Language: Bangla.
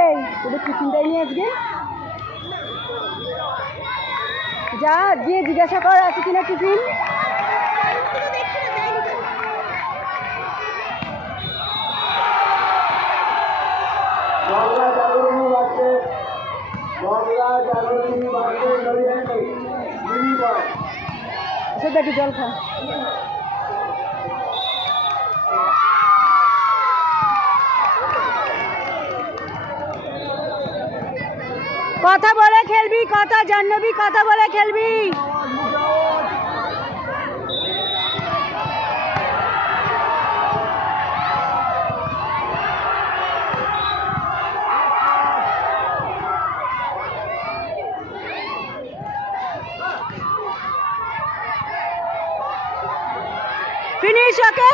এই তোদের টিফিন দেয়নি আজকে? যা গিয়ে জিজ্ঞাসা কর আছে কিনা টিফিন। দেখি জল খা। কথা বলে খেলবি, কথা জাহ্নবী, কথা বলে খেলবি। ফিনিশ, ওকে।